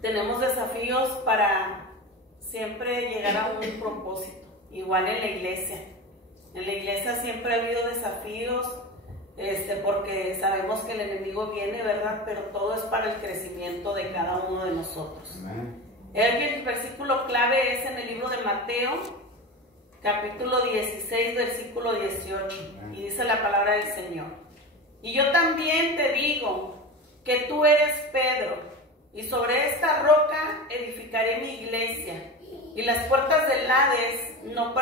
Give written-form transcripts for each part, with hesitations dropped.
tenemos desafíos para siempre llegar a un propósito, igual en la iglesia. En la iglesia siempre ha habido desafíos, porque sabemos que el enemigo viene, ¿verdad? Pero todo es para el crecimiento de cada uno de nosotros. El versículo clave es en el libro de Mateo, capítulo 16, versículo 18, y dice la palabra del Señor: y yo también te digo que tú eres Pedro, y sobre esta roca edificaré mi iglesia, y las puertas del Hades no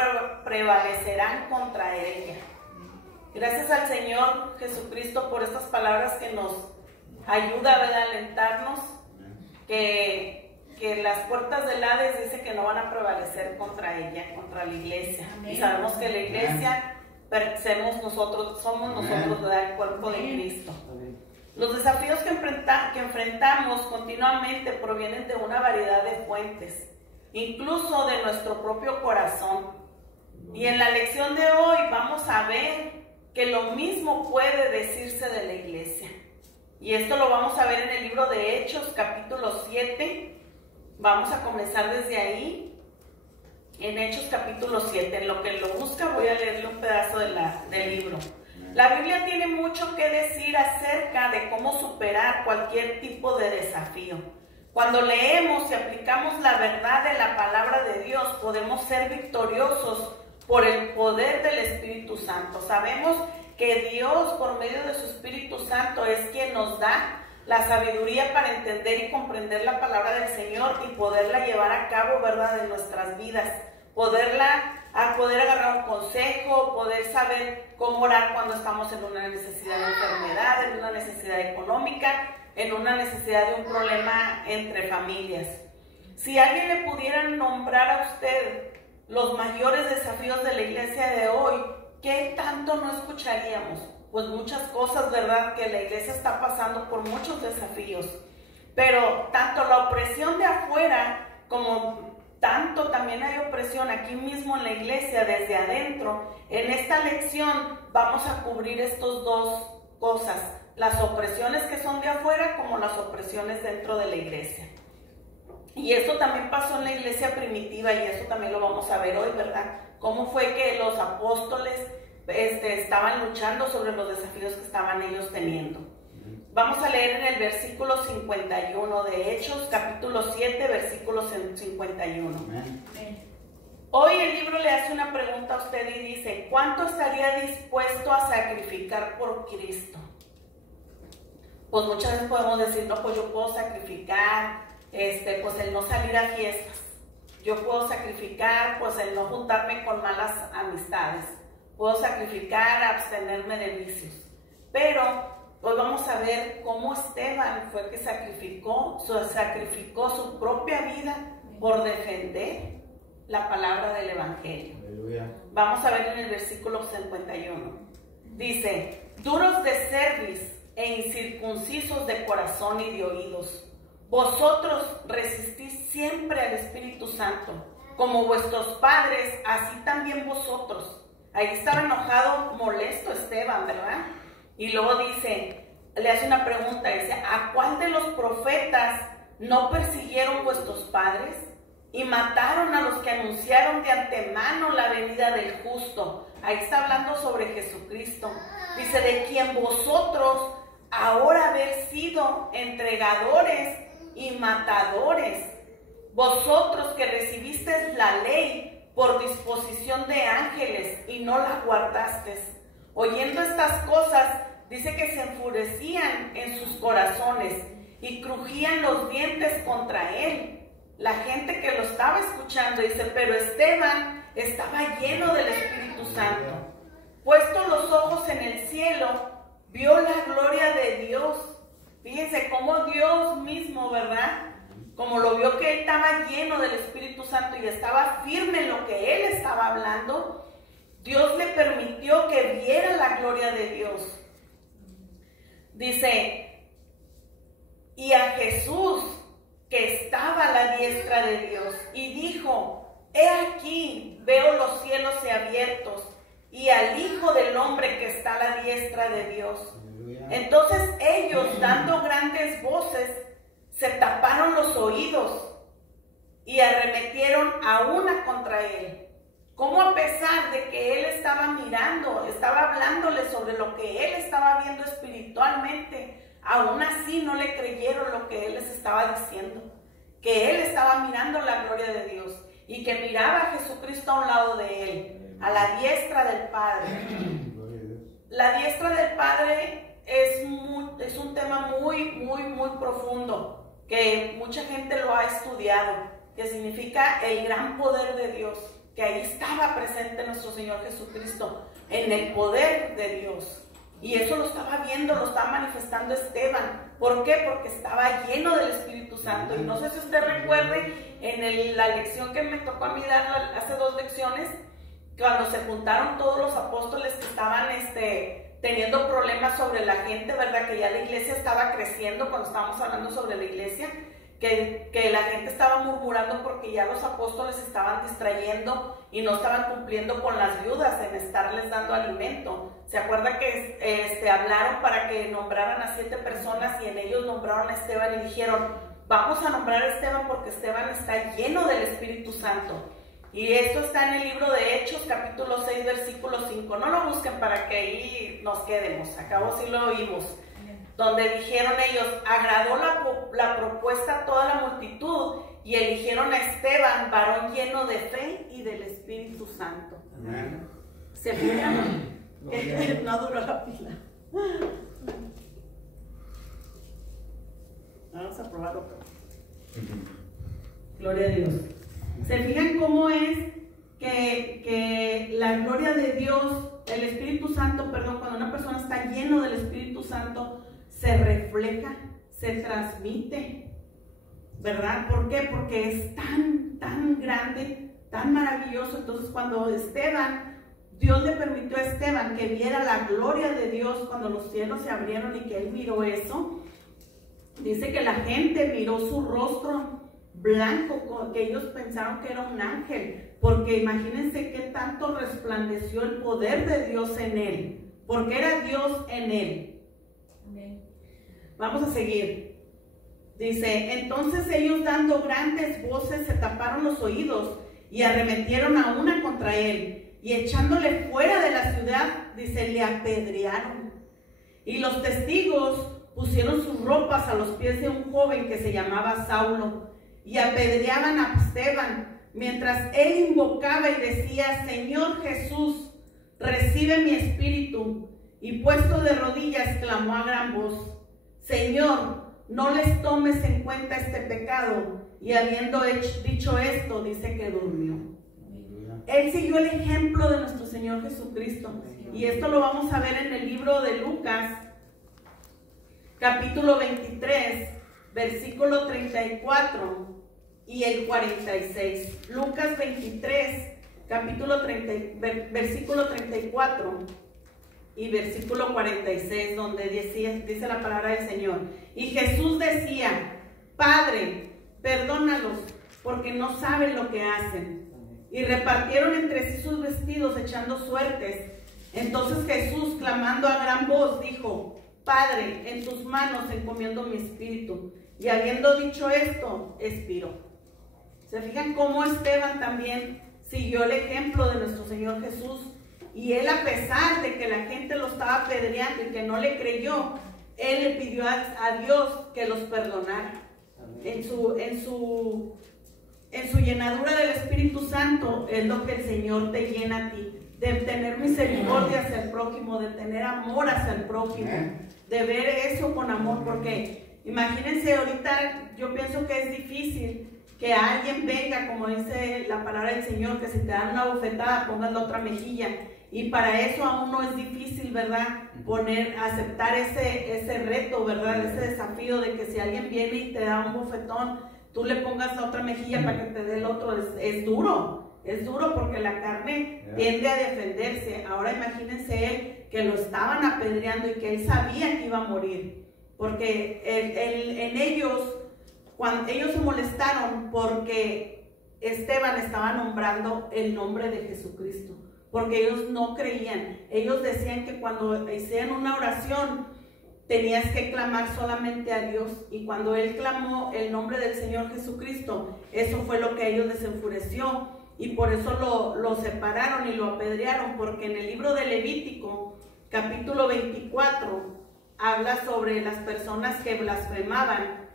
prevalecerán contra ella. Gracias al Señor Jesucristo por estas palabras que nos ayuda, ¿verdad?, a alentarnos, que las puertas del Hades dice que no van a prevalecer contra ella, contra la iglesia. Amén. Y sabemos que la iglesia somos nosotros, ¿verdad?, el cuerpo de Cristo. Amén. Los desafíos que enfrentamos continuamente provienen de una variedad de fuentes, incluso de nuestro propio corazón. Y en la lección de hoy vamos a ver que lo mismo puede decirse de la iglesia. Y esto lo vamos a ver en el libro de Hechos, capítulo 7. Vamos a comenzar desde ahí, en Hechos capítulo 7. En lo que lo busca voy a leerle un pedazo del libro. La Biblia tiene mucho que decir acerca de cómo superar cualquier tipo de desafío. Cuando leemos y aplicamos la verdad de la palabra de Dios, podemos ser victoriosos por el poder del Espíritu Santo. Sabemos que Dios, por medio de su Espíritu Santo, es quien nos da la sabiduría para entender y comprender la palabra del Señor y poderla llevar a cabo, ¿verdad?, en nuestras vidas. Poder agarrar un consejo, poder saber cómo orar cuando estamos en una necesidad de enfermedad, en una necesidad económica, en una necesidad de un problema entre familias. Si alguien le pudiera nombrar a usted los mayores desafíos de la iglesia de hoy, ¿qué tanto no escucharíamos? Pues muchas cosas, ¿verdad?, que la iglesia está pasando por muchos desafíos. Pero tanto la opresión de afuera como tanto también hay opresión aquí mismo en la iglesia, desde adentro. En esta lección vamos a cubrir estas dos cosas: las opresiones que son de afuera como las opresiones dentro de la iglesia. Y esto también pasó en la iglesia primitiva, y eso también lo vamos a ver hoy, ¿verdad? Cómo fue que los apóstoles estaban luchando sobre los desafíos que estaban ellos teniendo. Vamos a leer en el versículo 51 de Hechos, capítulo 7, versículo 51. Hoy el libro le hace una pregunta a usted y dice: ¿cuánto estaría dispuesto a sacrificar por Cristo? Pues muchas veces podemos decir: no, pues yo puedo sacrificar pues el no salir a fiestas. Yo puedo sacrificar pues el no juntarme con malas amistades. Puedo sacrificar abstenerme de vicios. Pero hoy vamos a ver cómo Esteban fue que sacrificó su propia vida por defender la palabra del Evangelio. Aleluya. Vamos a ver en el versículo 51. Dice: duros de cerviz e incircuncisos de corazón y de oídos, vosotros resistís siempre al Espíritu Santo, como vuestros padres, así también vosotros. Ahí estaba enojado, molesto Esteban, ¿verdad? Y luego dice, le hace una pregunta, dice: ¿a cuál de los profetas no persiguieron vuestros padres y mataron a los que anunciaron de antemano la venida del justo? Ahí está hablando sobre Jesucristo. Dice: de quien vosotros ahora habéis sido entregadores y matadores, vosotros que recibisteis la ley por disposición de ángeles y no la guardasteis. Oyendo estas cosas, dice que se enfurecían en sus corazones y crujían los dientes contra él. La gente que lo estaba escuchando dice: pero Esteban estaba lleno del Espíritu Santo. Puestos los ojos en el cielo, vio la gloria de Dios. Fíjense cómo Dios mismo, ¿verdad?, como lo vio que él estaba lleno del Espíritu Santo y estaba firme en lo que él estaba hablando, Dios le permitió que viera la gloria de Dios. Dice: y a Jesús, que estaba a la diestra de Dios, y dijo: he aquí, veo los cielos abiertos, y al Hijo del Hombre que está a la diestra de Dios. Entonces ellos, dando grandes voces, se taparon los oídos y arremetieron a una contra él. Cómo a pesar de que él estaba mirando, estaba hablándole sobre lo que él estaba viendo espiritualmente, aún así no le creyeron lo que él les estaba diciendo. Que él estaba mirando la gloria de Dios y que miraba a Jesucristo a un lado de él, a la diestra del Padre. La diestra del Padre es un tema muy profundo, que mucha gente lo ha estudiado, que significa el gran poder de Dios, que ahí estaba presente nuestro Señor Jesucristo, en el poder de Dios. Y eso lo estaba viendo, lo estaba manifestando Esteban. ¿Por qué? Porque estaba lleno del Espíritu Santo. Y no sé si usted recuerde en la lección que me tocó a mí dar hace 2 lecciones, cuando se juntaron todos los apóstoles que estaban teniendo problemas sobre la gente, ¿verdad? Que ya la iglesia estaba creciendo, cuando estábamos hablando sobre la iglesia, que la gente estaba murmurando porque ya los apóstoles estaban distrayendo y no estaban cumpliendo con las viudas en estarles dando alimento. ¿Se acuerda que hablaron para que nombraran a 7 personas y en ellos nombraron a Esteban y dijeron, vamos a nombrar a Esteban porque Esteban está lleno del Espíritu Santo? Y esto está en el libro de Hechos, capítulo 6, versículo 5. No lo busquen para que ahí nos quedemos, acabo si lo oímos. Donde dijeron ellos, agradó la propuesta a toda la multitud y eligieron a Esteban, varón lleno de fe y del Espíritu Santo. Amén. ¿Se fijan? No duró la pila. Vamos a probar otro. Gloria a Dios. ¿Se fijan cómo es que la gloria de Dios, el Espíritu Santo, perdón, cuando una persona está lleno del Espíritu Santo, se refleja, se transmite, ¿verdad? ¿Por qué? Porque es tan grande, tan maravilloso. Entonces cuando Dios le permitió a Esteban que viera la gloria de Dios cuando los cielos se abrieron y que él miró eso, dice que la gente miró su rostro blanco, que ellos pensaron que era un ángel, porque imagínense qué tanto resplandeció el poder de Dios en él, porque era Dios en él. Vamos a seguir. Dice, entonces ellos dando grandes voces se taparon los oídos y arremetieron a una contra él y echándole fuera de la ciudad, dice, le apedrearon. Y los testigos pusieron sus ropas a los pies de un joven que se llamaba Saulo y apedreaban a Esteban mientras él invocaba y decía, Señor Jesús, recibe mi espíritu. Y puesto de rodillas clamó a gran voz, Señor, no les tomes en cuenta este pecado. Y habiendo dicho esto, dice que durmió. Él siguió el ejemplo de nuestro Señor Jesucristo. Y esto lo vamos a ver en el libro de Lucas, capítulo 23, versículo 34 y el 46. Lucas 23, capítulo 30, versículo 34. Y versículo 46, donde dice la palabra del Señor. Y Jesús decía, Padre, perdónalos, porque no saben lo que hacen. Y repartieron entre sí sus vestidos, echando suertes. Entonces Jesús, clamando a gran voz, dijo, Padre, en tus manos encomiendo mi espíritu. Y habiendo dicho esto, expiró. ¿Se fijan cómo Esteban también siguió el ejemplo de nuestro Señor Jesús? Y él, a pesar de que la gente lo estaba apedreando y que no le creyó, él le pidió a Dios que los perdonara. En su llenadura del Espíritu Santo es lo que el Señor te llena a ti, de tener misericordia hacia el prójimo, de tener amor hacia el prójimo, de ver eso con amor, porque imagínense ahorita, yo pienso que es difícil que alguien venga, como dice la palabra del Señor, que si te dan una bofetada, pongas la otra mejilla. Y para eso aún no es difícil, ¿verdad? Aceptar ese reto, ¿verdad? Ese desafío de que si alguien viene y te da un bofetón, tú le pongas la otra mejilla para que te dé el otro. Es duro porque la carne tiende a defenderse. Ahora imagínense él que lo estaban apedreando y que él sabía que iba a morir. Porque en ellos, cuando ellos se molestaron porque Esteban estaba nombrando el nombre de Jesucristo. Porque ellos no creían. Ellos decían que cuando hicieran una oración, tenías que clamar solamente a Dios. Y cuando él clamó el nombre del Señor Jesucristo, eso fue lo que a ellos les enfureció. Y por eso lo separaron y lo apedrearon, porque en el libro de Levítico, capítulo 24, habla sobre las personas que blasfemaban.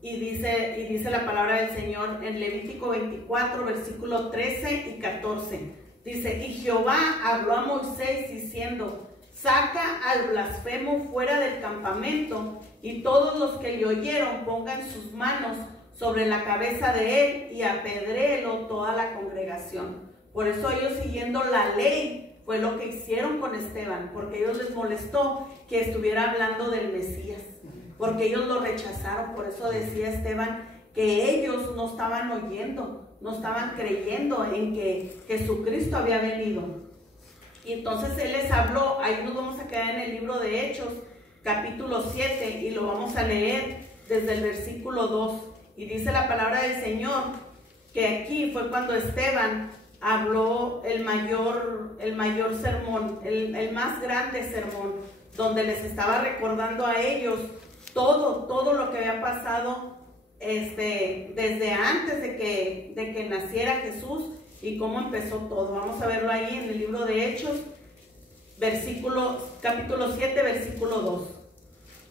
Y dice la palabra del Señor en Levítico 24, versículo 13 y 14. Dice, y Jehová habló a Moisés diciendo, saca al blasfemo fuera del campamento, y todos los que le oyeron pongan sus manos sobre la cabeza de él y apedréelo toda la congregación. Por eso ellos, siguiendo la ley, fue lo que hicieron con Esteban, porque a ellos les molestó que estuviera hablando del Mesías, porque ellos lo rechazaron. Por eso decía Esteban que ellos no estaban oyendo, no estaban creyendo en que Jesucristo había venido. Y entonces él les habló. Ahí nos vamos a quedar en el libro de Hechos, capítulo 7, y lo vamos a leer desde el versículo 2. Y dice la palabra del Señor que aquí fue cuando Esteban habló el mayor sermón, el más grande sermón, donde les estaba recordando a ellos todo lo que había pasado desde antes de que naciera Jesús y cómo empezó todo. Vamos a verlo ahí en el libro de Hechos, capítulo 7, versículo 2.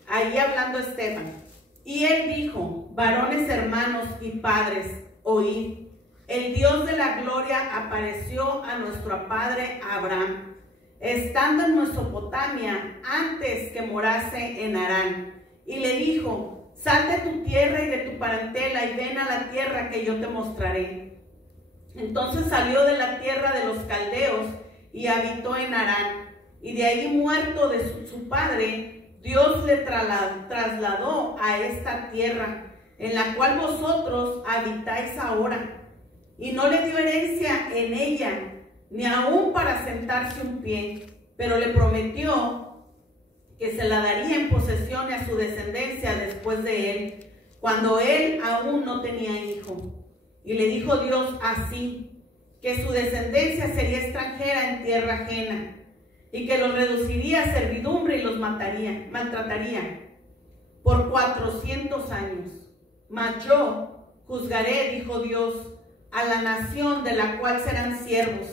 Ahí hablando Esteban. Y él dijo, varones hermanos y padres, oíd, el Dios de la gloria apareció a nuestro padre Abraham, estando en Mesopotamia, antes que morase en Harán, y le dijo, sal de tu tierra y de tu parentela y ven a la tierra que yo te mostraré. Entonces salió de la tierra de los caldeos y habitó en Harán, y de ahí, muerto de su padre, Dios le trasladó a esta tierra, en la cual vosotros habitáis ahora, y no le dio herencia en ella, ni aún para sentarse un pie, pero le prometió que se la daría en posesión a su descendencia después de él, cuando él aún no tenía hijo. Y le dijo Dios así, que su descendencia sería extranjera en tierra ajena, y que los reduciría a servidumbre y los maltrataría por 400 años. Mas yo juzgaré, dijo Dios, a la nación de la cual serán siervos,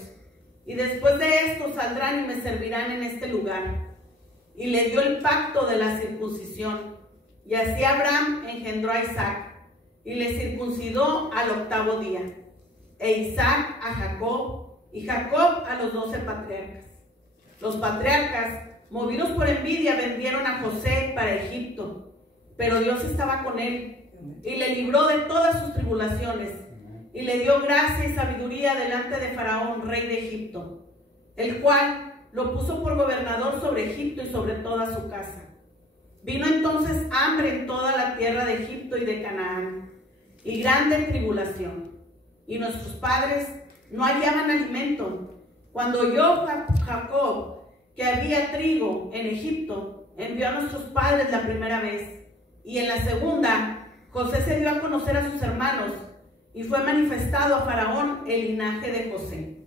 y después de esto saldrán y me servirán en este lugar. Y le dio el pacto de la circuncisión, y así Abraham engendró a Isaac, y le circuncidó al 8º día, e Isaac a Jacob, y Jacob a los 12 patriarcas. Los patriarcas, movidos por envidia, vendieron a José para Egipto, pero Dios estaba con él y le libró de todas sus tribulaciones y le dio gracia y sabiduría delante de Faraón, rey de Egipto, el cual lo puso por gobernador sobre Egipto y sobre toda su casa. Vino entonces hambre en toda la tierra de Egipto y de Canaán, y grande tribulación, y nuestros padres no hallaban alimento. Cuando oyó Jacob que había trigo en Egipto, envió a nuestros padres la primera vez, y en la segunda, José se dio a conocer a sus hermanos, y fue manifestado a Faraón el linaje de José.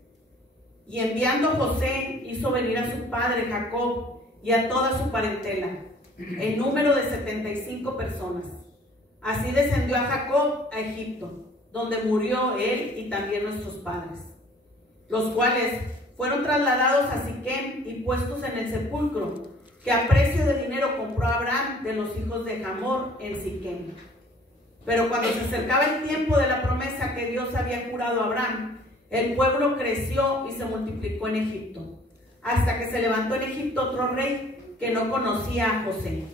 Y enviando José, hizo venir a su padre Jacob y a toda su parentela, en número de 75 personas. Así descendió a Jacob a Egipto, donde murió él y también nuestros padres, los cuales fueron trasladados a Siquem y puestos en el sepulcro que a precio de dinero compró Abraham de los hijos de Hamor en Siquem. Pero cuando se acercaba el tiempo de la promesa que Dios había jurado a Abraham, el pueblo creció y se multiplicó en Egipto, hasta que se levantó en Egipto otro rey que no conocía a José.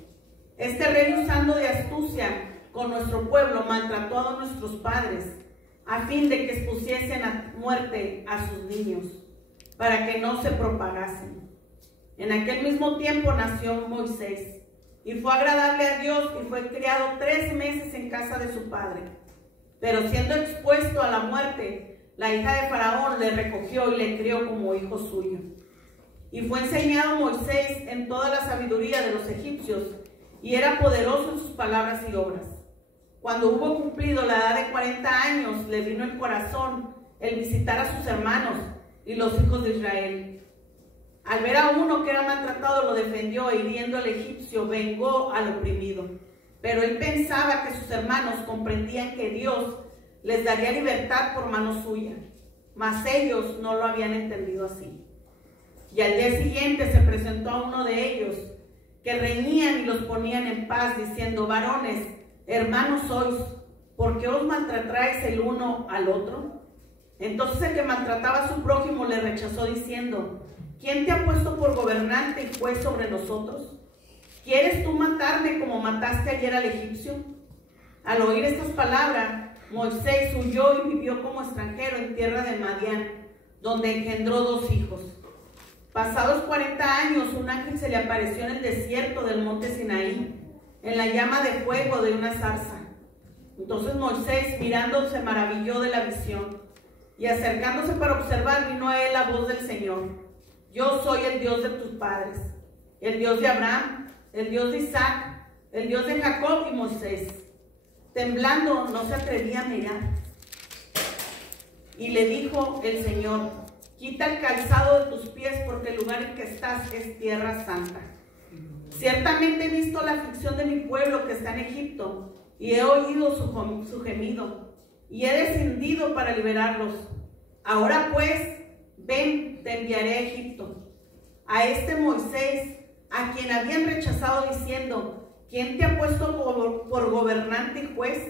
Este rey, usando de astucia con nuestro pueblo, maltrató a nuestros padres, a fin de que expusiesen a muerte a sus niños, para que no se propagasen. En aquel mismo tiempo nació Moisés, y fue agradable a Dios, y fue criado 3 meses en casa de su padre. Pero siendo expuesto a la muerte, la hija de Faraón le recogió y le crió como hijo suyo. Y fue enseñado Moisés en toda la sabiduría de los egipcios, y era poderoso en sus palabras y obras. Cuando hubo cumplido la edad de 40 años, le vino el corazón el visitar a sus hermanos y los hijos de Israel. Al ver a uno que era maltratado, lo defendió, e hiriendo al egipcio, vengó al oprimido. Pero él pensaba que sus hermanos comprendían que Dios les daría libertad por mano suya, mas ellos no lo habían entendido así. Y al día siguiente se presentó a uno de ellos, que reñían y los ponían en paz, diciendo: varones, hermanos sois, ¿por qué os maltratáis el uno al otro? Entonces el que maltrataba a su prójimo le rechazó, diciendo: ¿quién te ha puesto por gobernante y juez sobre nosotros? ¿Quieres tú matarme como mataste ayer al egipcio? Al oír estas palabras, Moisés huyó y vivió como extranjero en tierra de Madián, donde engendró 2 hijos. Pasados 40 años, un ángel se le apareció en el desierto del monte Sinaí, en la llama de fuego de una zarza. Entonces Moisés, mirando, se maravilló de la visión, y acercándose para observar, vino a él la voz del Señor: yo soy el Dios de tus padres, el Dios de Abraham, el Dios de Isaac, el Dios de Jacob. Y Moisés, temblando, no se atrevía a mirar. Y le dijo el Señor: quita el calzado de tus pies, porque el lugar en que estás es tierra santa. Ciertamente he visto la aflicción de mi pueblo que está en Egipto, y he oído su gemido, y he descendido para liberarlos. Ahora pues, ven, te enviaré a Egipto. A este Moisés, a quien habían rechazado diciendo: ¿quién te ha puesto por gobernante y juez?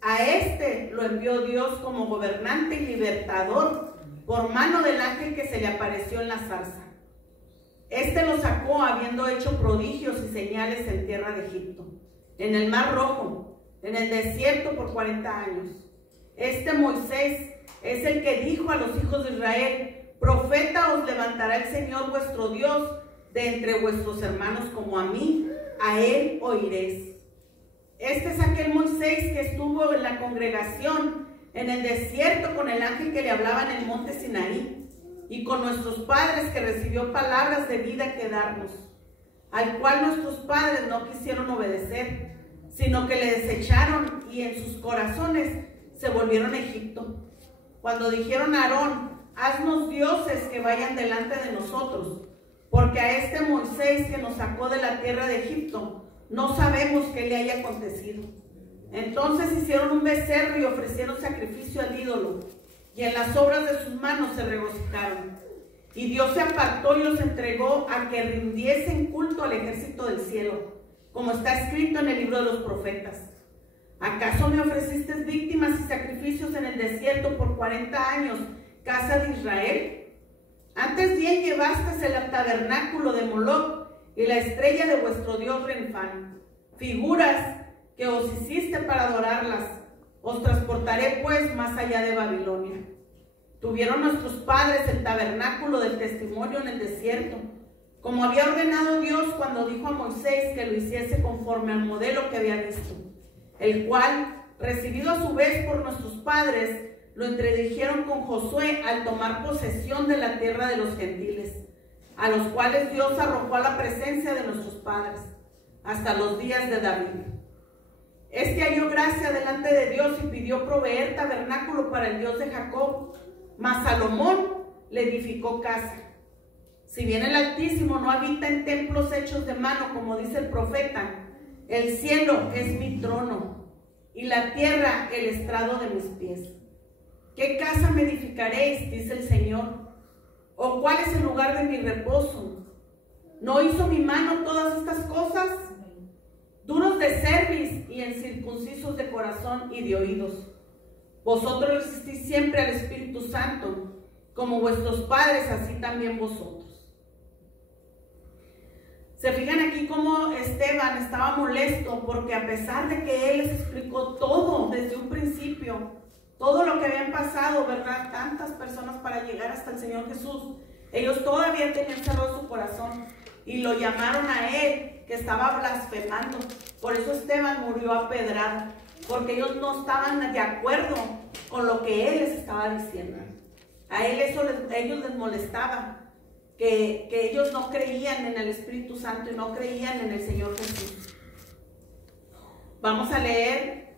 A este lo envió Dios como gobernante y libertador por mano del ángel que se le apareció en la zarza. Este lo sacó habiendo hecho prodigios y señales en tierra de Egipto, en el mar Rojo, en el desierto por 40 años. Este Moisés es el que dijo a los hijos de Israel: profeta os levantará el Señor vuestro Dios de entre vuestros hermanos como a mí, a él oiréis. Este es aquel Moisés que estuvo en la congregación en el desierto con el ángel que le hablaba en el monte Sinaí, y con nuestros padres, que recibió palabras de vida que darnos, al cual nuestros padres no quisieron obedecer, sino que le desecharon, y en sus corazones se volvieron a Egipto. Cuando dijeron a Aarón: haznos dioses que vayan delante de nosotros, porque a este Moisés que nos sacó de la tierra de Egipto no sabemos qué le haya acontecido. Entonces hicieron un becerro y ofrecieron sacrificio al ídolo, y en las obras de sus manos se regocijaron. Y Dios se apartó y los entregó a que rindiesen culto al ejército del cielo, como está escrito en el libro de los profetas. ¿Acaso me ofreciste víctimas y sacrificios en el desierto por 40 años, casa de Israel? Antes bien llevaste el tabernáculo de Moloc y la estrella de vuestro dios Renfán, figuras que os hiciste para adorarlas. Os transportaré pues más allá de Babilonia. Tuvieron nuestros padres el tabernáculo del testimonio en el desierto, como había ordenado Dios cuando dijo a Moisés que lo hiciese conforme al modelo que había visto, el cual, recibido a su vez por nuestros padres, lo introdujeron con Josué al tomar posesión de la tierra de los gentiles, a los cuales Dios arrojó a la presencia de nuestros padres, hasta los días de David. Este halló gracia delante de Dios y pidió proveer tabernáculo para el Dios de Jacob, mas Salomón le edificó casa. Si bien el Altísimo no habita en templos hechos de mano, como dice el profeta: el cielo es mi trono y la tierra el estrado de mis pies. ¿Qué casa me edificaréis?, dice el Señor, ¿o cuál es el lugar de mi reposo? ¿No hizo mi mano todas estas cosas? Duros de cerviz y incircuncisos de corazón y de oídos. Vosotros resistís siempre al Espíritu Santo, como vuestros padres, así también vosotros. Se fijan aquí cómo Esteban estaba molesto, porque a pesar de que él les explicó todo desde un principio, todo lo que habían pasado, ¿verdad? Tantas personas para llegar hasta el Señor Jesús, ellos todavía tenían cerrado su corazón y lo llamaron a él, que estaba blasfemando. Por eso Esteban murió apedrado, porque ellos no estaban de acuerdo con lo que él les estaba diciendo. A él ellos les molestaba, que ellos no creían en el Espíritu Santo y no creían en el Señor Jesús. Vamos a leer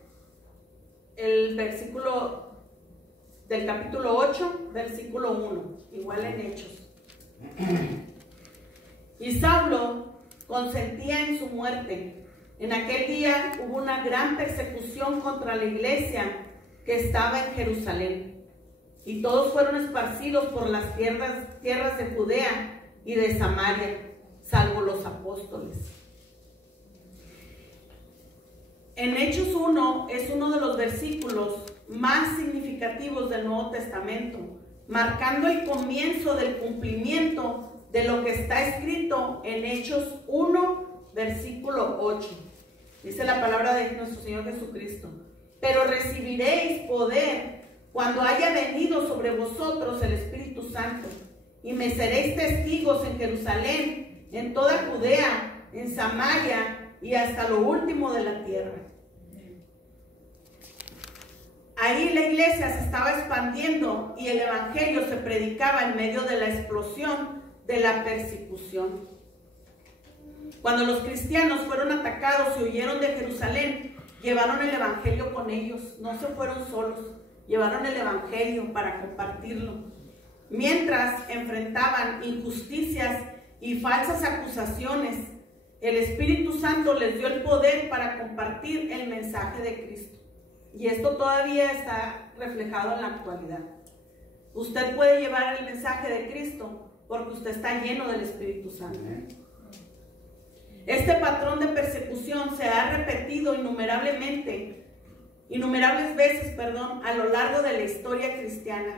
el versículo del capítulo 8, versículo 1, igual en Hechos. y Saulo consentía en su muerte. En aquel día hubo una gran persecución contra la iglesia que estaba en Jerusalén, y todos fueron esparcidos por las tierras de Judea y de Samaria, salvo los apóstoles. En Hechos 1 es uno de los versículos más significativos del Nuevo Testamento, marcando el comienzo del cumplimiento de lo que está escrito en Hechos 1, versículo 8. Dice la palabra de nuestro Señor Jesucristo: pero recibiréis poder cuando haya venido sobre vosotros el Espíritu Santo, y me seréis testigos en Jerusalén, en toda Judea, en Samaria y hasta lo último de la tierra. Ahí la iglesia se estaba expandiendo y el evangelio se predicaba en medio de la explosión de la persecución. Cuando los cristianos fueron atacados y huyeron de Jerusalén, llevaron el evangelio con ellos. No se fueron solos, llevaron el evangelio para compartirlo. Mientras enfrentaban injusticias y falsas acusaciones, el Espíritu Santo les dio el poder para compartir el mensaje de Cristo. Y esto todavía está reflejado en la actualidad. Usted puede llevar el mensaje de Cristo porque usted está lleno del Espíritu Santo. Este patrón de persecución se ha repetido innumerables veces, a lo largo de la historia cristiana.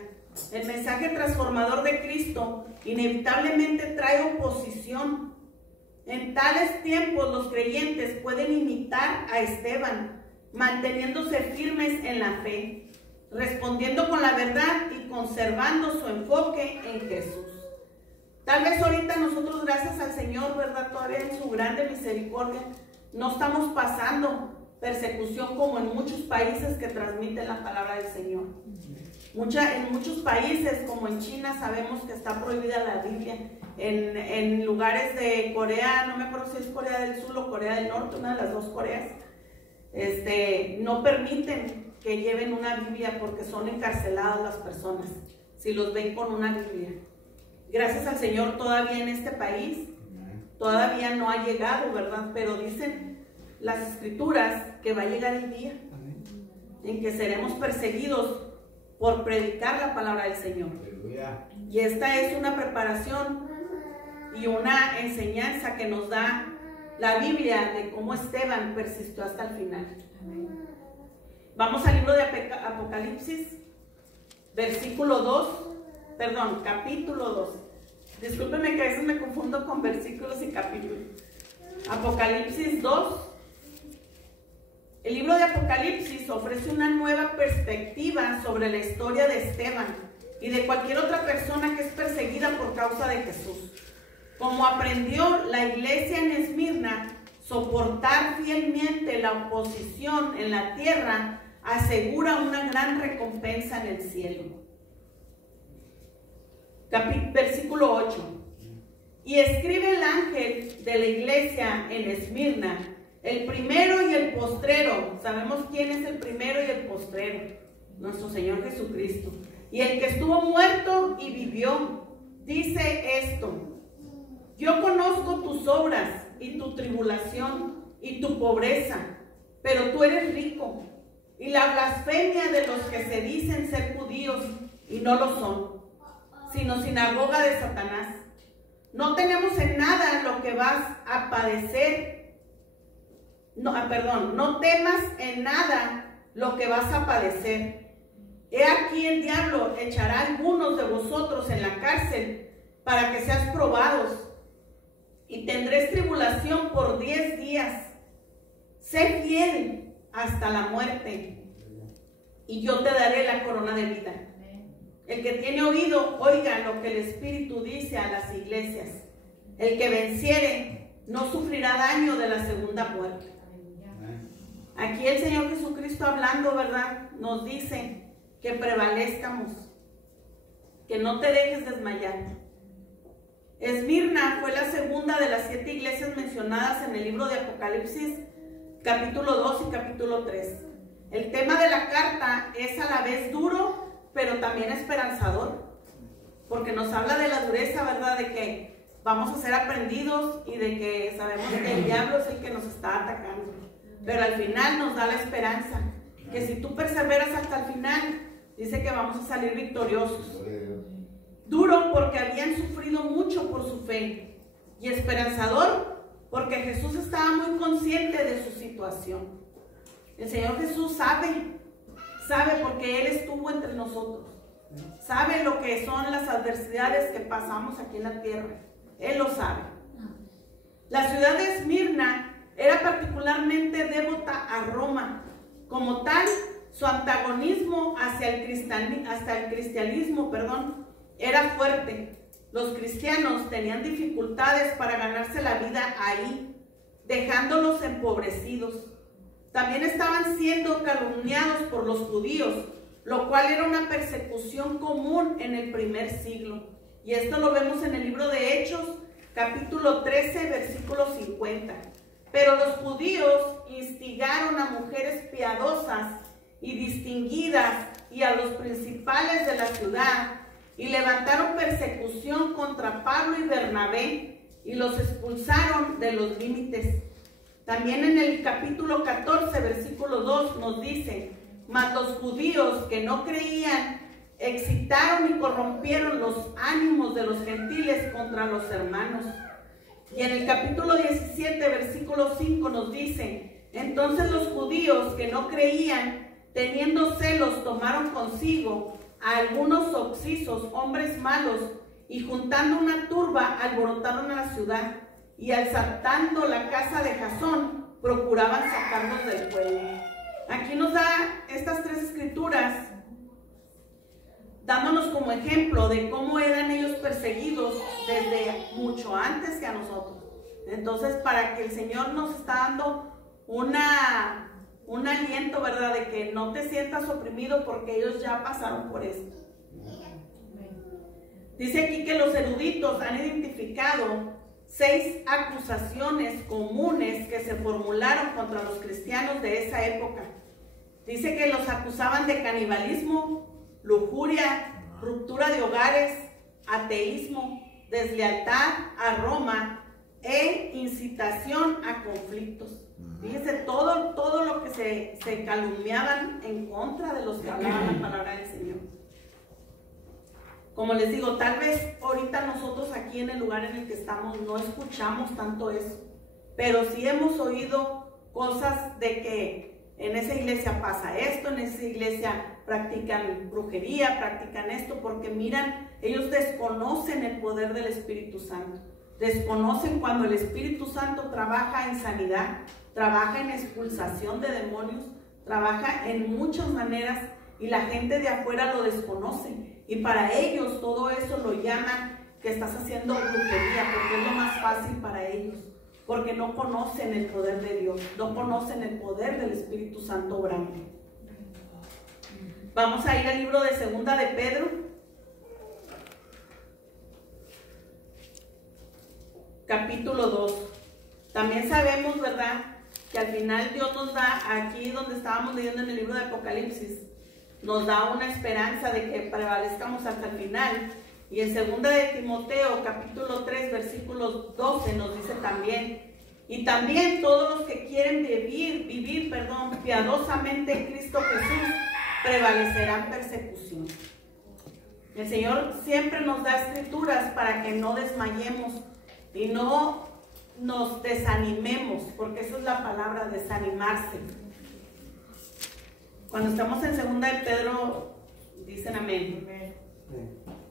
El mensaje transformador de Cristo inevitablemente trae oposición. En tales tiempos los creyentes pueden imitar a Esteban, manteniéndose firmes en la fe, respondiendo con la verdad y conservando su enfoque en Jesús. Tal vez ahorita nosotros, gracias al Señor, todavía en su grande misericordia, no estamos pasando persecución como en muchos países que transmiten la palabra del Señor. En muchos países, como en China, sabemos que está prohibida la Biblia. En lugares de Corea, no me acuerdo si es Corea del Sur o Corea del Norte, una de las dos Coreas, no permiten que lleven una Biblia porque son encarceladas las personas si los ven con una Biblia. Gracias al Señor, todavía en este país todavía no ha llegado, pero dicen las escrituras que va a llegar el día en que seremos perseguidos por predicar la palabra del Señor. Y esta es una preparación y una enseñanza que nos da la Biblia de cómo Esteban persistió hasta el final. Vamos al libro de Apocalipsis, capítulo 2. Discúlpenme que a veces me confundo con versículos y capítulos. Apocalipsis 2. El libro de Apocalipsis ofrece una nueva perspectiva sobre la historia de Esteban y de cualquier otra persona que es perseguida por causa de Jesús. Como aprendió la iglesia en Esmirna, soportar fielmente la oposición en la tierra asegura una gran recompensa en el cielo. Versículo 8. Y escribe el ángel de la iglesia en Esmirna, el primero y el postrero. Sabemos quién es el primero y el postrero, nuestro Señor Jesucristo. Y el que estuvo muerto y vivió, dice esto: yo conozco tus obras y tu tribulación y tu pobreza, pero tú eres rico, y la blasfemia de los que se dicen ser judíos y no lo son, sino sinagoga de Satanás. No tenemos en nada lo que vas a padecer. No temas en nada lo que vas a padecer. He aquí el diablo echará a algunos de vosotros en la cárcel para que seas probados, y tendréis tribulación por 10 días. Sé fiel hasta la muerte, y yo te daré la corona de vida. El que tiene oído, oiga lo que el Espíritu dice a las iglesias. El que venciere no sufrirá daño de la segunda muerte. Aquí el Señor Jesucristo hablando, nos dice que prevalezcamos, que no te dejes desmayar. Esmirna fue la segunda de las 7 iglesias mencionadas en el libro de Apocalipsis, capítulo 2 y capítulo 3. El tema de la carta es a la vez duro, pero también esperanzador, porque nos habla de la dureza, de que vamos a ser aprendidos y de que sabemos que el diablo es el que nos está atacando. Pero al final nos da la esperanza, que si tú perseveras hasta el final, dice que vamos a salir victoriosos. Duro porque habían sufrido mucho por su fe, y esperanzador porque Jesús estaba muy consciente de su situación. El Señor Jesús sabe porque Él estuvo entre nosotros. Sabe lo que son las adversidades que pasamos aquí en la tierra. Él lo sabe. La ciudad de Esmirna era particularmente devota a Roma. Como tal, su antagonismo hacia el cristianismo, era fuerte. Los cristianos tenían dificultades para ganarse la vida ahí, dejándolos empobrecidos. También estaban siendo calumniados por los judíos, lo cual era una persecución común en el primer siglo. Y esto lo vemos en el libro de Hechos, capítulo 13, versículo 50. Pero los judíos instigaron a mujeres piadosas y distinguidas y a los principales de la ciudad, y levantaron persecución contra Pablo y Bernabé, y los expulsaron de los límites. También en el capítulo 14, versículo 2 nos dice: mas los judíos que no creían excitaron y corrompieron los ánimos de los gentiles contra los hermanos. Y en el capítulo 17, versículo 5 nos dice: entonces los judíos que no creían, teniendo celos, tomaron consigo a algunos oxisos, hombres malos, y juntando una turba, alborotaron a la ciudad, y asaltando la casa de Jasón, procuraban sacarnos del pueblo. Aquí nos da estas tres escrituras, dándonos como ejemplo de cómo eran ellos perseguidos desde mucho antes que a nosotros. Entonces, para que el Señor nos está dando un aliento, ¿verdad? De que no te sientas oprimido porque ellos ya pasaron por esto. Dice aquí que los eruditos han identificado 6 acusaciones comunes que se formularon contra los cristianos de esa época. Dice que los acusaban de canibalismo, lujuria, ruptura de hogares, ateísmo, deslealtad a Roma e incitación a conflictos. Fíjense todo lo que se calumniaban en contra de los que hablaban la palabra del Señor. Como les digo, tal vez ahorita nosotros aquí en el lugar en el que estamos no escuchamos tanto eso, pero sí hemos oído cosas de que en esa iglesia pasa esto, en esa iglesia practican brujería, practican esto, porque miran, ellos desconocen el poder del Espíritu Santo, desconocen cuando el Espíritu Santo trabaja en sanidad, trabaja en expulsación de demonios, trabaja en muchas maneras, y la gente de afuera lo desconoce. Y para ellos todo eso lo llaman que estás haciendo brujería, porque es lo más fácil para ellos, porque no conocen el poder de Dios, no conocen el poder del Espíritu Santo obrando. Vamos a ir al libro de Segunda de Pedro, capítulo 2. También sabemos, ¿verdad?, que al final Dios nos da, aquí donde estábamos leyendo en el libro de Apocalipsis, nos da una esperanza de que prevalezcamos hasta el final. Y en 2 de Timoteo, capítulo 3, versículo 12, nos dice también: y también todos los que quieren vivir piadosamente en Cristo Jesús, prevalecerán persecución. El Señor siempre nos da escrituras para que no desmayemos y no nos desanimemos, porque esa es la palabra, desanimarse. Cuando estamos en 2 de Pedro, dicen amén.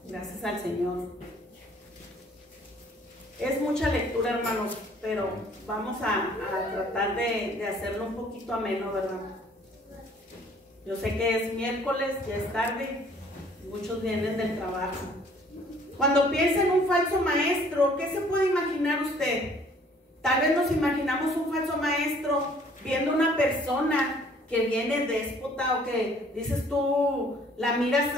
Gracias al Señor. Es mucha lectura, hermanos, pero vamos a tratar de hacerlo un poquito ameno, ¿verdad? Yo sé que es miércoles, ya es tarde, muchos vienen del trabajo. Cuando piensa en un falso maestro, ¿qué se puede imaginar usted? Tal vez nos imaginamos un falso maestro viendo una persona que viene déspota, o que dices tú, la miras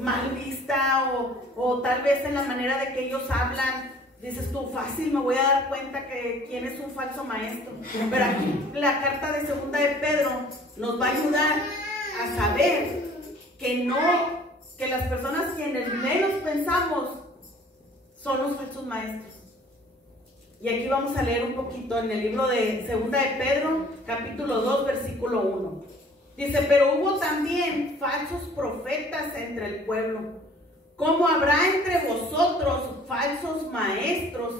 mal vista, o tal vez en la manera de que ellos hablan, dices tú, fácil me voy a dar cuenta que quién es un falso maestro. Pero aquí la carta de 2 de Pedro nos va a ayudar a saber que las personas quienes menos pensamos son los falsos maestros. Y aquí vamos a leer un poquito en el libro de Segunda de Pedro, capítulo 2, versículo 1. Dice, pero hubo también falsos profetas entre el pueblo, como habrá entre vosotros falsos maestros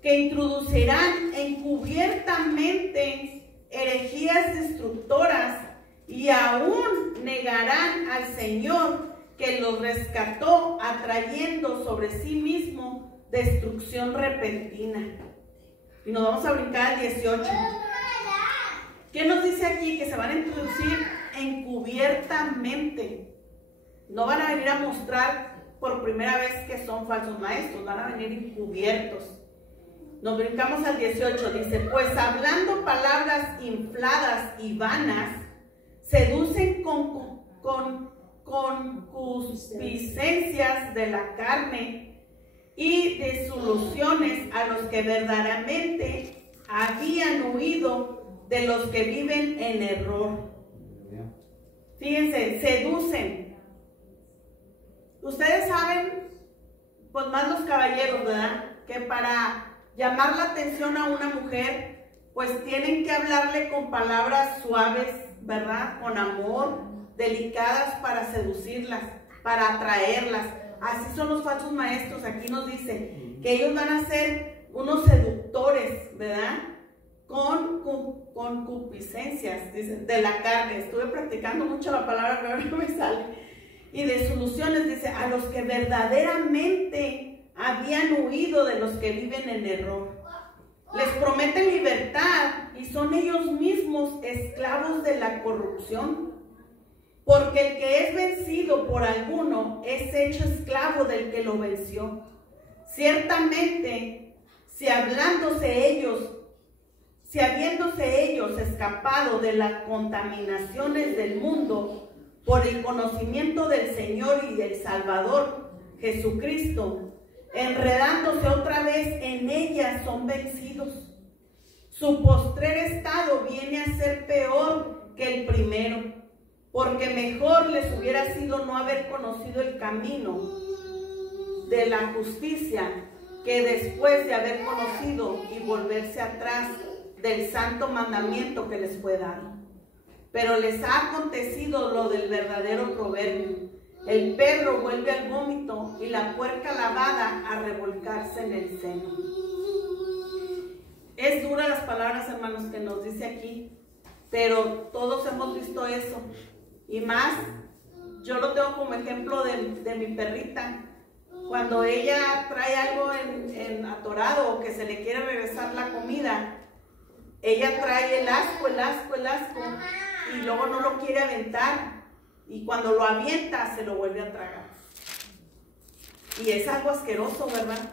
que introducirán encubiertamente herejías destructoras y aún negarán al Señor que los rescató, atrayendo sobre sí mismo destrucción repentina. Y nos vamos a brincar al 18. ¿Qué nos dice aquí? Que se van a introducir encubiertamente. No van a venir a mostrar por primera vez que son falsos maestros, van a venir encubiertos. Nos brincamos al 18, dice, pues hablando palabras infladas y vanas, seducen con concupiscencias de la carne y disoluciones a los que verdaderamente habían huido de los que viven en error. Fíjense, seducen. Ustedes saben, pues más los caballeros, ¿verdad? Que para llamar la atención a una mujer, pues tienen que hablarle con palabras suaves, ¿verdad? Con amor, delicadas para seducirlas, para atraerlas. Así son los falsos maestros. Aquí nos dice que ellos van a ser unos seductores, ¿verdad? Con concupiscencias, dice, de la carne. Estuve practicando mucho la palabra, pero no me sale. Y de soluciones, dice, a los que verdaderamente habían huido de los que viven en error. Les prometen libertad y son ellos mismos esclavos de la corrupción. Porque el que es vencido por alguno es hecho esclavo del que lo venció. Ciertamente, si habiéndose ellos escapado de las contaminaciones del mundo por el conocimiento del Señor y del Salvador Jesucristo, enredándose otra vez en ellas, son vencidos. Su postrer estado viene a ser peor que el primero, porque mejor les hubiera sido no haber conocido el camino de la justicia que después de haber conocido y volverse atrás del santo mandamiento que les fue dado. Pero les ha acontecido lo del verdadero proverbio: el perro vuelve al vómito y la puerca lavada a revolcarse en el seno. Es dura las palabras, hermanos, que nos dice aquí, pero todos hemos visto eso. Y más, yo lo tengo como ejemplo de mi perrita. Cuando ella trae algo en atorado o que se le quiere regresar la comida, ella trae el asco, y luego no lo quiere aventar. Y cuando lo avienta, se lo vuelve a tragar. Y es algo asqueroso, ¿verdad?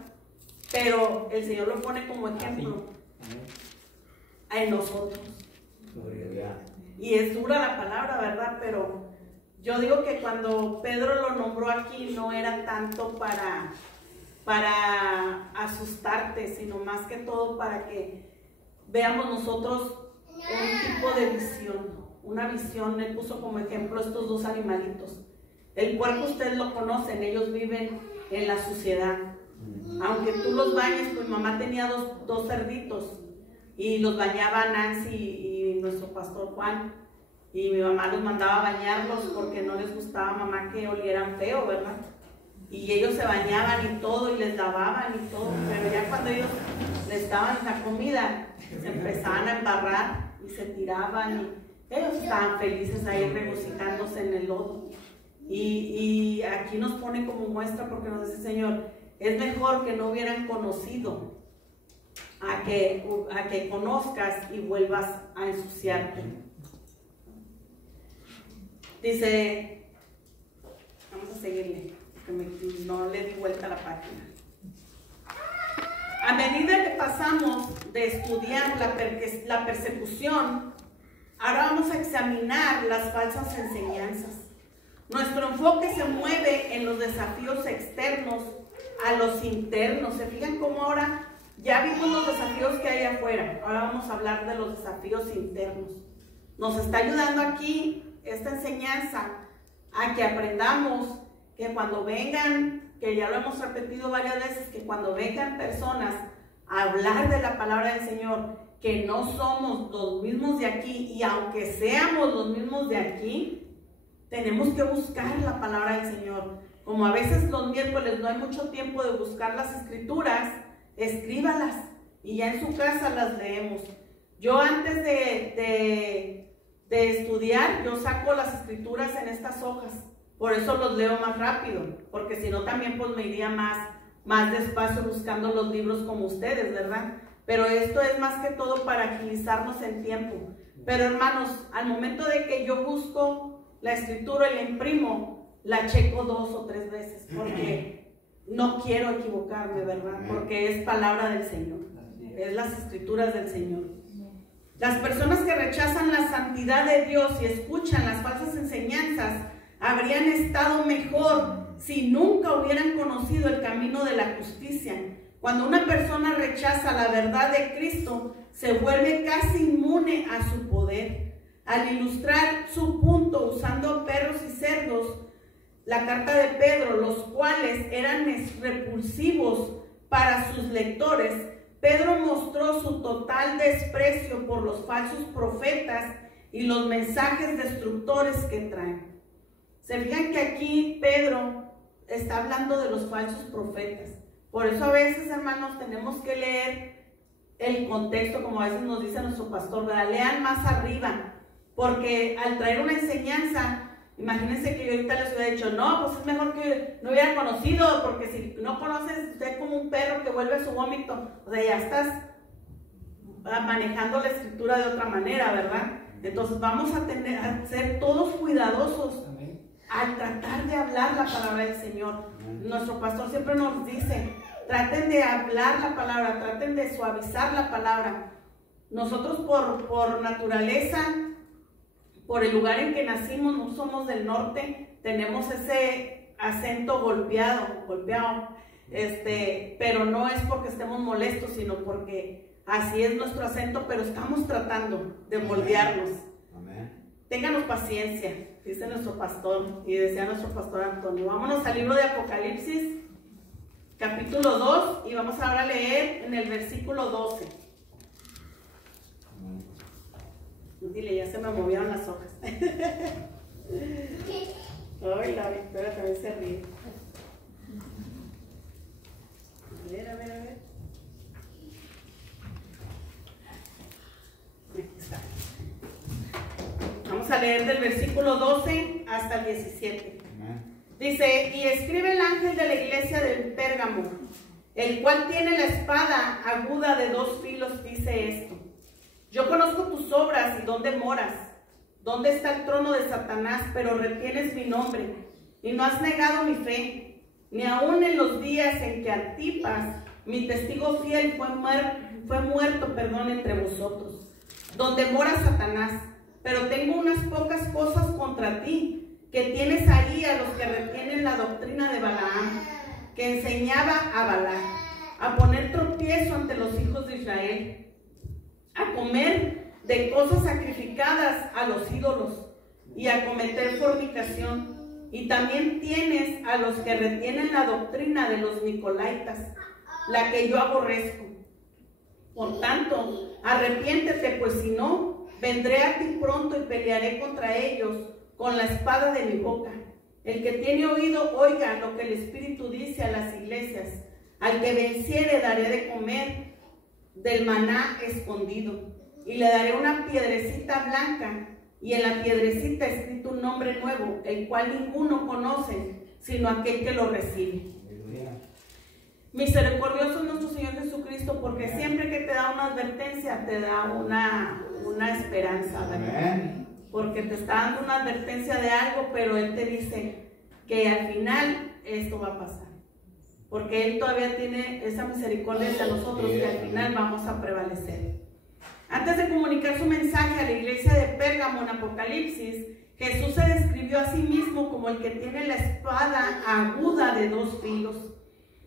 Pero el Señor lo pone como ejemplo en nosotros. Y es dura la palabra, ¿verdad? Pero yo digo que cuando Pedro lo nombró aquí no era tanto para asustarte, sino más que todo para que veamos nosotros un tipo de visión, una visión. Él puso como ejemplo estos dos animalitos. El puerco ustedes lo conocen, ellos viven en la suciedad. Aunque tú los bañes, pues mamá tenía dos cerditos y los bañaba Nancy y nuestro pastor Juan, y mi mamá los mandaba a bañarlos porque no les gustaba, mamá, que olieran feo, ¿verdad? Y ellos se bañaban y todo, y les lavaban y todo, pero ya cuando ellos les daban la comida, se empezaban a embarrar y se tiraban, y ellos estaban felices ahí regocijándose en el lodo. Y aquí nos pone como muestra, porque nos dice, Señor, es mejor que no hubieran conocido a que conozcas y vuelvas a ensuciarte. Dice, vamos a seguirle, porque no le di vuelta a la página. A medida que pasamos de estudiar la persecución, ahora vamos a examinar las falsas enseñanzas. Nuestro enfoque se mueve en los desafíos externos a los internos. ¿Se fijan cómo ahora ya vimos los desafíos que hay afuera? Ahora vamos a hablar de los desafíos internos. Nos está ayudando aquí esta enseñanza a que aprendamos que cuando vengan que ya lo hemos repetido varias veces, que cuando vengan personas a hablar de la palabra del Señor, que no somos los mismos de aquí, y aunque seamos los mismos de aquí, tenemos que buscar la palabra del Señor. Como a veces los miércoles no hay mucho tiempo de buscar las escrituras, escríbalas y ya en su casa las leemos. Yo antes de estudiar, yo saco las escrituras en estas hojas. Por eso los leo más rápido, porque si no también pues me iría más despacio buscando los libros como ustedes, ¿verdad? Pero esto es más que todo para agilizarnos en tiempo. Pero hermanos, al momento de que yo busco la escritura y la imprimo, la checo 2 o 3 veces, porque no quiero equivocarme, ¿verdad? Porque es palabra del Señor, es las escrituras del Señor. Las personas que rechazan la santidad de Dios y escuchan las falsas enseñanzas habrían estado mejor si nunca hubieran conocido el camino de la justicia. Cuando una persona rechaza la verdad de Cristo, se vuelve casi inmune a su poder. Al ilustrar su punto usando perros y cerdos, la carta de Pedro, los cuales eran repulsivos para sus lectores, Pedro mostró su total desprecio por los falsos profetas y los mensajes destructores que traen. Se fijan que aquí Pedro está hablando de los falsos profetas. Por eso a veces, hermanos, tenemos que leer el contexto, como a veces nos dice nuestro pastor, ¿verdad? Lean más arriba, porque al traer una enseñanza, imagínense que yo ahorita les hubiera dicho, no, pues es mejor que no hubiera conocido, porque si no conoces, usted como un perro que vuelve a su vómito, o sea, ya estás manejando la escritura de otra manera, ¿verdad? Entonces vamos a ser todos cuidadosos al tratar de hablar la palabra del Señor. Nuestro pastor siempre nos dice, traten de hablar la palabra, traten de suavizar la palabra. Nosotros por naturaleza, por el lugar en que nacimos, no somos del norte, tenemos ese acento golpeado, pero no es porque estemos molestos, sino porque así es nuestro acento, pero estamos tratando de moldearnos. Ténganos paciencia, dice nuestro pastor, y decía nuestro pastor Antonio. Vámonos al libro de Apocalipsis, capítulo 2, y vamos ahora a leer en el versículo 12. Dile, ya se me movieron las hojas. Ay, la Victoria también se ríe. A ver. Aquí está. Vamos a leer del versículo 12 hasta el 17. Dice, y escribe el ángel de la iglesia del Pérgamo, el cual tiene la espada aguda de 2 filos, dice esto. Yo conozco tus obras y dónde moras, dónde está el trono de Satanás, pero retienes mi nombre y no has negado mi fe, ni aun en los días en que Antipas, mi testigo fiel, fue muerto entre vosotros, donde mora Satanás. Pero tengo unas pocas cosas contra ti, que tienes ahí a los que retienen la doctrina de Balaam, que enseñaba a Balac a poner tropiezo ante los hijos de Israel, a comer de cosas sacrificadas a los ídolos y a cometer fornicación. Y también tienes a los que retienen la doctrina de los nicolaitas, la que yo aborrezco. Por tanto, arrepiéntete, pues si no, vendré a ti pronto y pelearé contra ellos con la espada de mi boca. El que tiene oído, oiga lo que el Espíritu dice a las iglesias. Al que venciere daré de comer del maná escondido, y le daré una piedrecita blanca, y en la piedrecita escrito un nombre nuevo, el cual ninguno conoce, sino aquel que lo recibe. Misericordioso es nuestro Señor Jesucristo, porque siempre que te da una advertencia, te da una esperanza, ¿verdad? Porque te está dando una advertencia de algo, pero Él te dice que al final esto va a pasar. Porque Él todavía tiene esa misericordia hacia nosotros, que al final vamos a prevalecer. Antes de comunicar su mensaje a la iglesia de Pérgamo en Apocalipsis, Jesús se describió a sí mismo como el que tiene la espada aguda de 2 filos.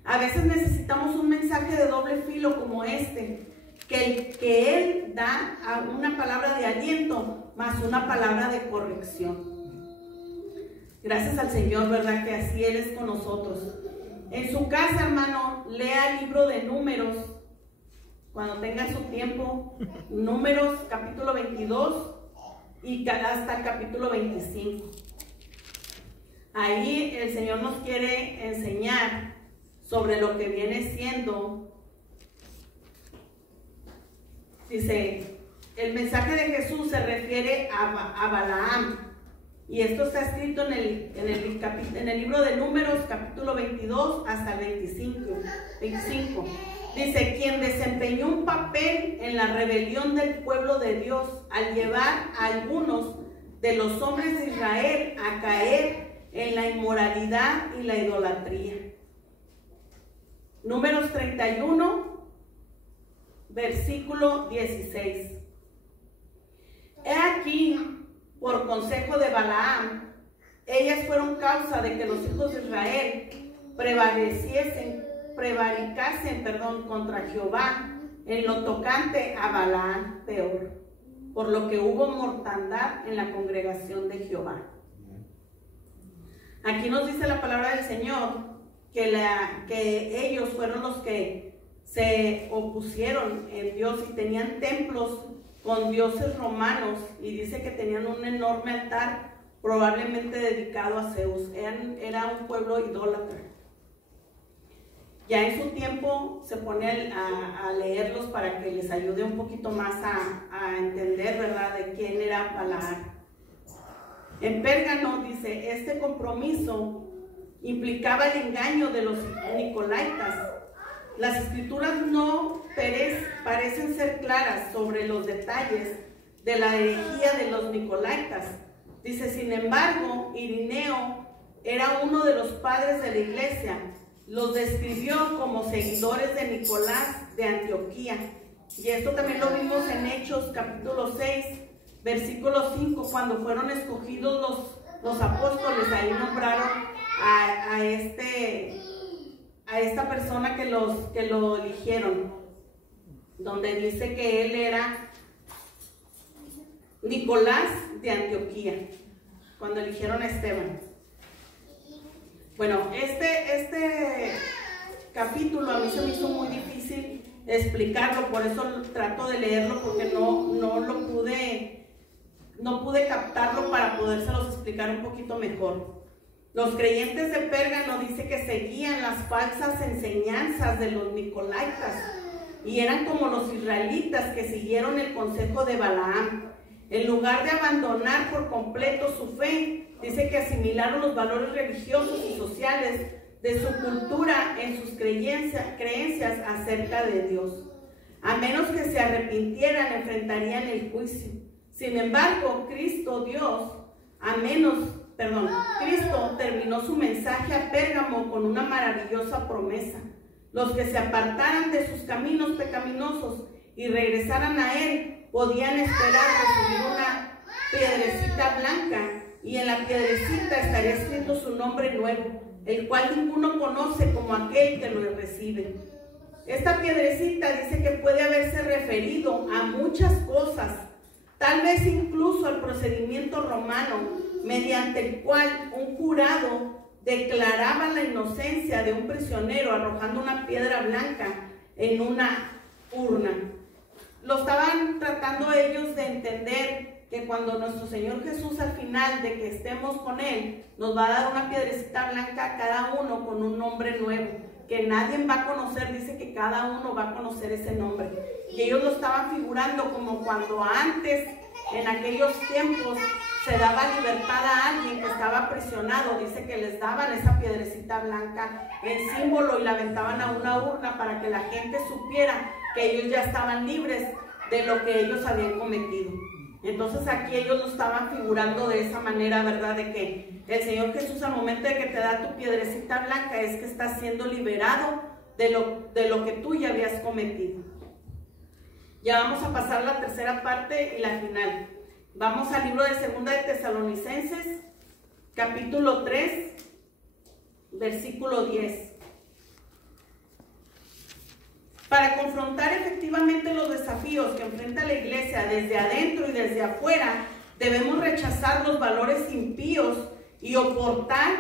A veces necesitamos un mensaje de doble filo como este, que Él da a una palabra de aliento más una palabra de corrección. Gracias al Señor, ¿verdad? Que así Él es con nosotros. En su casa, hermano, lea el libro de Números, cuando tenga su tiempo, Números capítulo 22 y hasta el capítulo 25. Ahí el Señor nos quiere enseñar sobre lo que viene siendo. Dice, el mensaje de Jesús se refiere a Balaam. Y esto está escrito en el libro de Números, capítulo 22 hasta el 25. Dice, quien desempeñó un papel en la rebelión del pueblo de Dios al llevar a algunos de los hombres de Israel a caer en la inmoralidad y la idolatría. Números 31, versículo 16. He aquí, por consejo de Balaam, ellas fueron causa de que los hijos de Israel prevaricasen contra Jehová en lo tocante a Balaam peor, por lo que hubo mortandad en la congregación de Jehová. Aquí nos dice la palabra del Señor que ellos fueron los que se opusieron en Dios y tenían templos con dioses romanos, y dice que tenían un enorme altar probablemente dedicado a Zeus. Era un pueblo idólatra. Ya en su tiempo se pone a leerlos para que les ayude un poquito más a entender, ¿verdad?, de quién era Balaam. En Pérgamo dice, este compromiso implicaba el engaño de los nicolaitas. Las escrituras no parecen ser claras sobre los detalles de la herejía de los nicolaitas. Dice, sin embargo, Irineo era uno de los padres de la iglesia. Los describió como seguidores de Nicolás de Antioquía. Y esto también lo vimos en Hechos capítulo 6, versículo 5, cuando fueron escogidos los apóstoles. Ahí nombraron a esta persona que lo eligieron, donde dice que él era Nicolás de Antioquía, cuando eligieron a Esteban. Bueno, este capítulo a mí se me hizo muy difícil explicarlo, por eso trato de leerlo, porque no pude captarlo para podérselos explicar un poquito mejor. Los creyentes de Pérgamo dice que seguían las falsas enseñanzas de los nicolaitas y eran como los israelitas que siguieron el consejo de Balaam. En lugar de abandonar por completo su fe, dice que asimilaron los valores religiosos y sociales de su cultura en sus creencias acerca de Dios. A menos que se arrepintieran, enfrentarían el juicio. Sin embargo, Cristo terminó su mensaje a Pérgamo con una maravillosa promesa. Los que se apartaran de sus caminos pecaminosos y regresaran a Él podían esperar recibir una piedrecita blanca, y en la piedrecita estaría escrito su nombre nuevo, el cual ninguno conoce como aquel que lo recibe. Esta piedrecita dice que puede haberse referido a muchas cosas, tal vez incluso al procedimiento romano, mediante el cual un jurado declaraba la inocencia de un prisionero arrojando una piedra blanca en una urna. Lo estaban tratando ellos de entender que cuando nuestro Señor Jesús, al final de que estemos con Él, nos va a dar una piedrecita blanca a cada uno con un nombre nuevo, que nadie va a conocer. Dice que cada uno va a conocer ese nombre. Y ellos lo estaban figurando como cuando antes, en aquellos tiempos, se daba libertad a alguien que estaba aprisionado. Dice que les daban esa piedrecita blanca en símbolo y la aventaban a una urna para que la gente supiera que ellos ya estaban libres de lo que ellos habían cometido. Entonces aquí ellos lo estaban figurando de esa manera, ¿verdad? De que el Señor Jesús, al momento de que te da tu piedrecita blanca, es que estás siendo liberado de lo que tú ya habías cometido. Ya vamos a pasar la tercera parte y la final. Vamos al libro de Segunda de Tesalonicenses, capítulo 3, versículo 10. Para confrontar efectivamente los desafíos que enfrenta la iglesia desde adentro y desde afuera, debemos rechazar los valores impíos y optar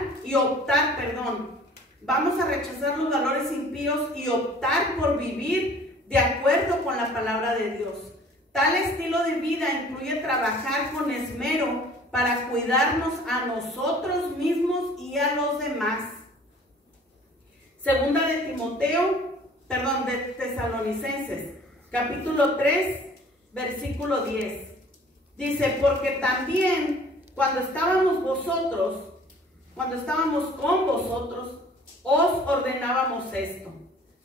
Vamos a rechazar los valores impíos y optar por vivir de acuerdo con la palabra de Dios. Tal estilo de vida incluye trabajar con esmero para cuidarnos a nosotros mismos y a los demás. Segunda de Tesalonicenses, capítulo 3, versículo 10. Dice, porque también cuando estábamos con vosotros, os ordenábamos esto.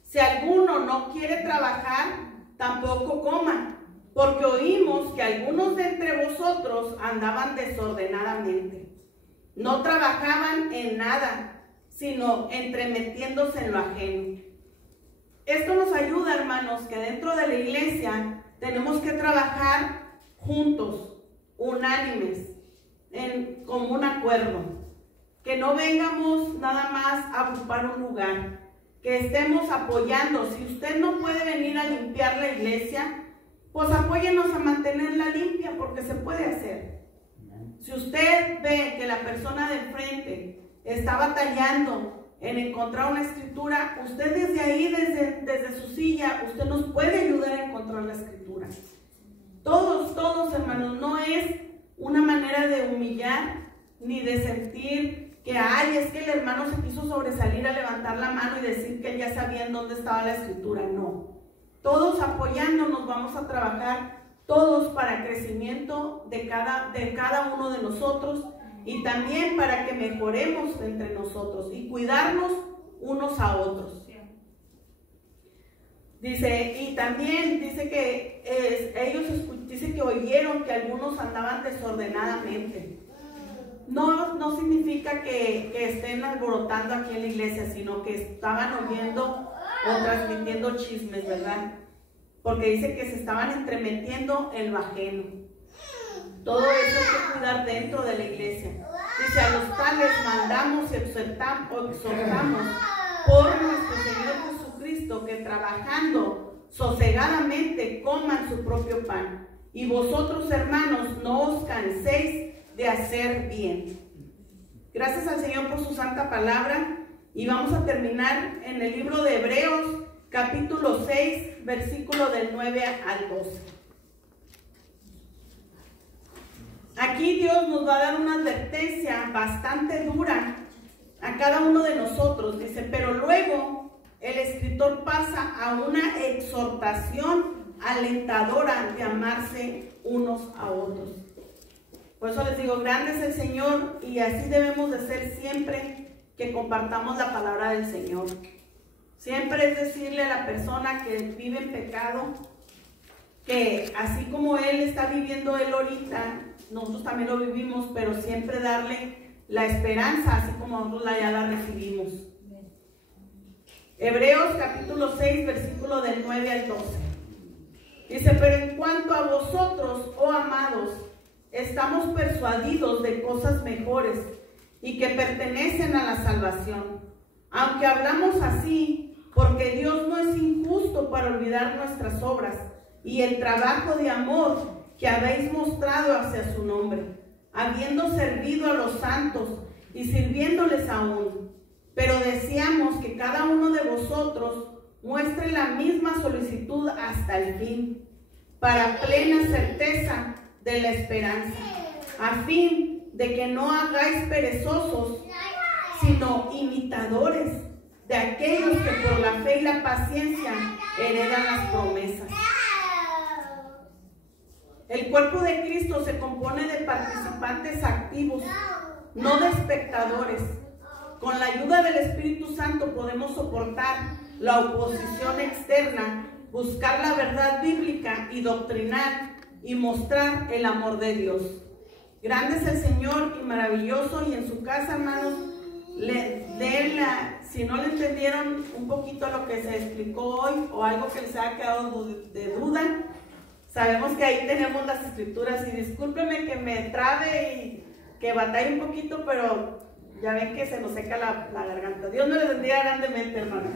Si alguno no quiere trabajar, tampoco coma, porque oímos que algunos de entre vosotros andaban desordenadamente. No trabajaban en nada, sino entremetiéndose en lo ajeno. Esto nos ayuda, hermanos, que dentro de la iglesia tenemos que trabajar juntos, unánimes, en común acuerdo. Que no vengamos nada más a ocupar un lugar, que estemos apoyando. Si usted no puede venir a limpiar la iglesia, pues apóyenos a mantenerla limpia, porque se puede hacer. Si usted ve que la persona de enfrente está batallando en encontrar una escritura, usted desde ahí, desde su silla, usted nos puede ayudar a encontrar la escritura. Todos, hermanos, no es una manera de humillar ni de sentir que, es que el hermano se quiso sobresalir a levantar la mano y decir que él ya sabía en dónde estaba la escritura. No. Todos apoyándonos vamos a trabajar, todos para crecimiento de cada uno de nosotros y también para que mejoremos entre nosotros y cuidarnos unos a otros. Dice, y también dice que dice que oyeron que algunos andaban desordenadamente. No significa que estén alborotando aquí en la iglesia, sino que estaban oyendo o transmitiendo chismes, ¿verdad? Porque dice que se estaban entremetiendo en lo ajeno. Todo eso hay que cuidar dentro de la iglesia. Dice, a los tales mandamos y exhortamos por nuestro Señor Jesucristo que trabajando sosegadamente coman su propio pan. Y vosotros, hermanos, no os canséis de hacer bien. Gracias al Señor por su santa palabra. Y vamos a terminar en el libro de Hebreos, capítulo 6, versículo del 9 al 12. Aquí Dios nos va a dar una advertencia bastante dura a cada uno de nosotros. Dice, pero luego el escritor pasa a una exhortación alentadora de amarse unos a otros. Por eso les digo, grande es el Señor y así debemos de ser siempre que compartamos la palabra del Señor. Siempre es decirle a la persona que vive en pecado que así como Él está viviendo él ahorita, nosotros también lo vivimos, pero siempre darle la esperanza, así como nosotros ya la recibimos. Hebreos capítulo 6, versículo del 9 al 12. Dice, pero en cuanto a vosotros, oh amados, estamos persuadidos de cosas mejores y que pertenecen a la salvación. Aunque hablamos así, porque Dios no es injusto para olvidar nuestras obras y el trabajo de amor que habéis mostrado hacia su nombre, habiendo servido a los santos y sirviéndoles aún. Pero deseamos que cada uno de vosotros muestre la misma solicitud hasta el fin, para plena certeza de la esperanza, a fin de que no hagáis perezosos, sino imitadores de aquellos que por la fe y la paciencia heredan las promesas. El cuerpo de Cristo se compone de participantes activos, no de espectadores. Con la ayuda del Espíritu Santo podemos soportar la oposición externa, buscar la verdad bíblica y doctrinal y mostrar el amor de Dios. Grande es el Señor y maravilloso, y en su casa, hermanos, si no le entendieron un poquito lo que se explicó hoy o algo que les haya quedado de duda, sabemos que ahí tenemos las escrituras, y discúlpeme que me trabe y que batalle un poquito, pero ya ven que se nos seca la garganta. Dios me les bendiga grandemente, hermanos.